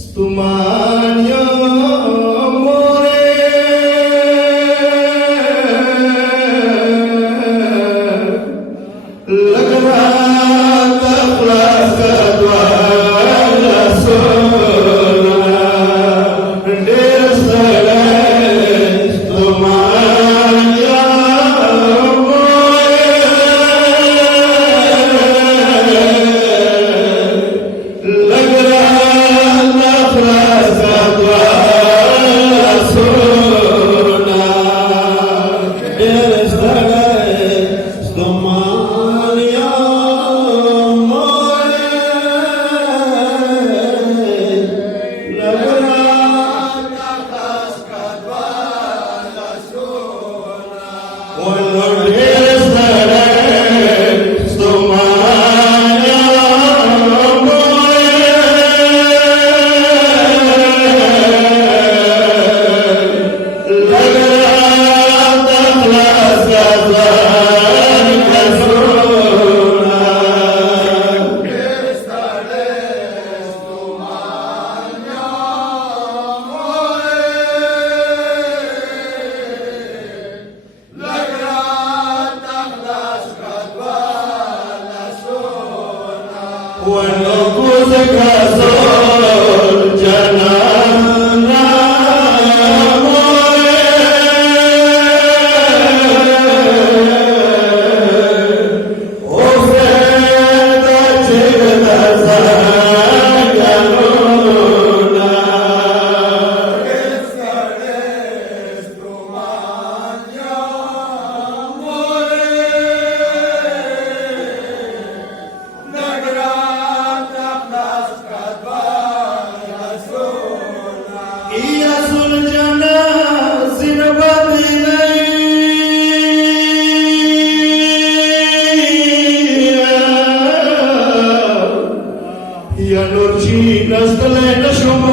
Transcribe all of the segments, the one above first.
Stumanyo more lagna taflas kadwala sona der sale stumanyo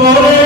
more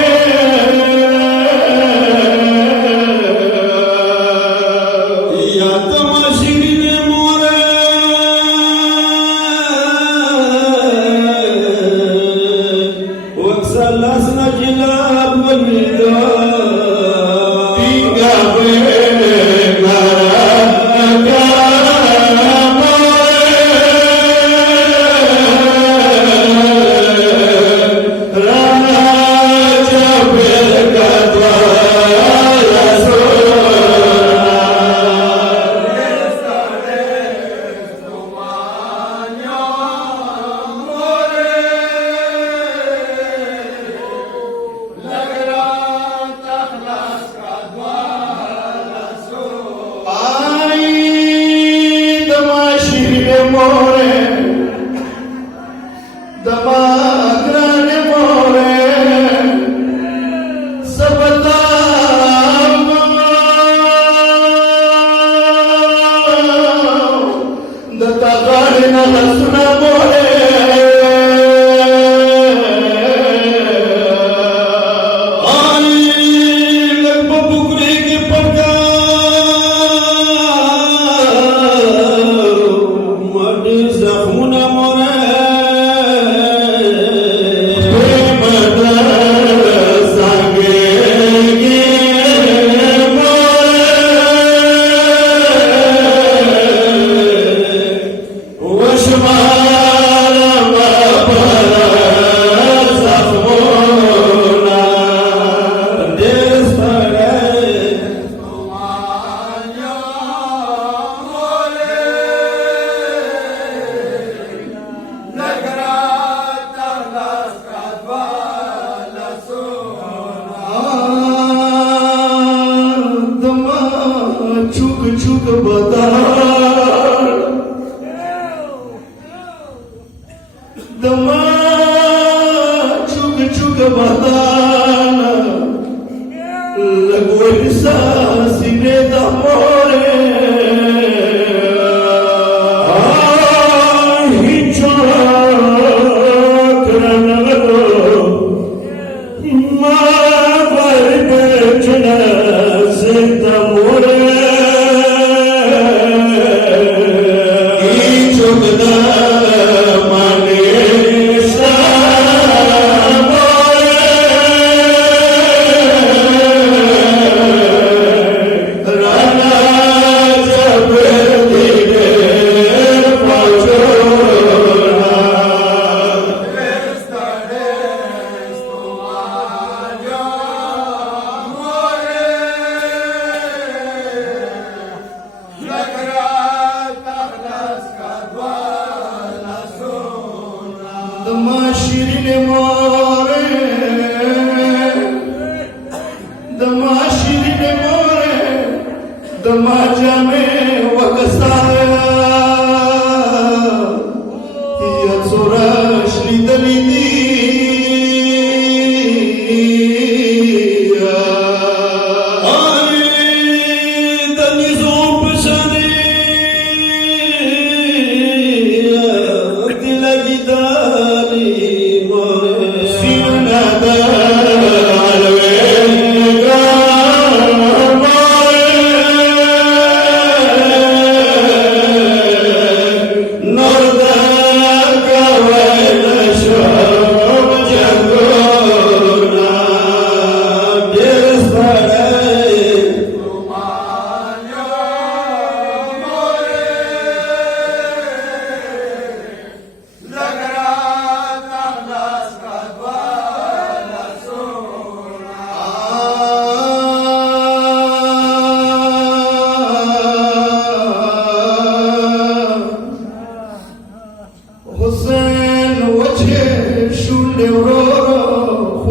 lagna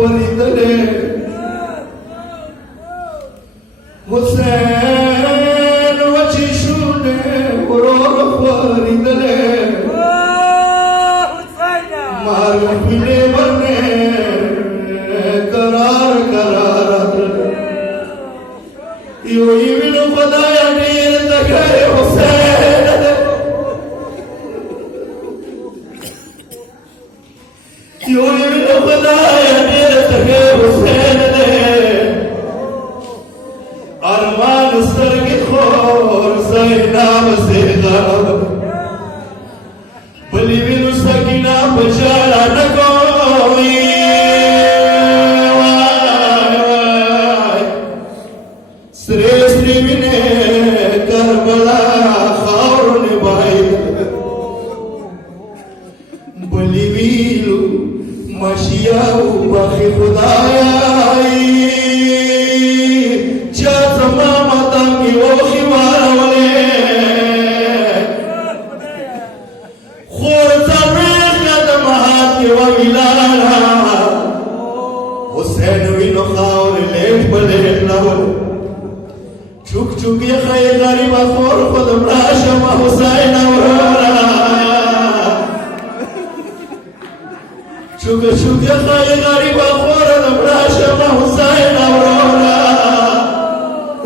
خورېدلې حسین وچې شونډې ورور خورېدلې مار خپلې ورنې قرار یو یې وینو خدایه ډېر تکړه حسین یو یې وینو خدایه ډېر تکړه حسین ارمان سترګې خور زینب زیغب بلې وینو سکینه په ژړا نه کوي سرې سرې وینې کربلا خاورو نبایي بلې ویلو مشیا وبخې خدایه چا زما ماته کې اوښې واړولې خور څلوېښت د مهات کې وویلاړه حسین وینو خاورې لیټ په لیټ لاول چوک چوک یې ښایي غریبه خور خود مړه شمه حسین وروره چوک چوک یې ښایي غریبه خور د مړه شمه حسین وروره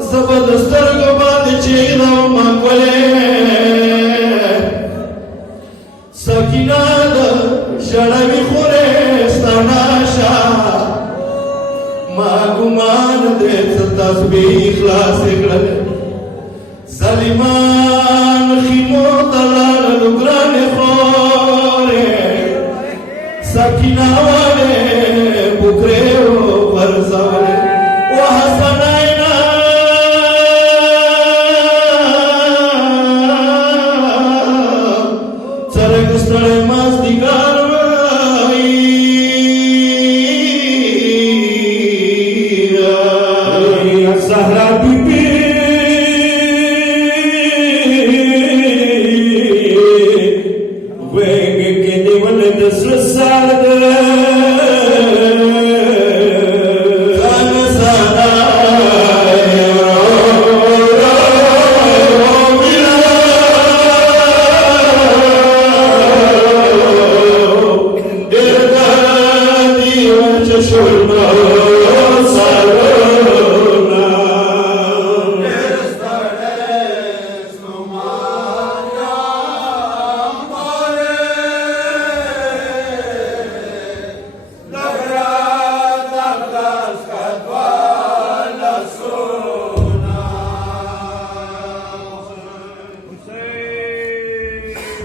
زه به د سترګو باندې چیغدم ګلې سکینه د ژړوي خورې ستانه شه ما ګمان دې څه تسبیح خلاصې کړل ظالمان خیمو ته لاړل ګرانې خورې سکینه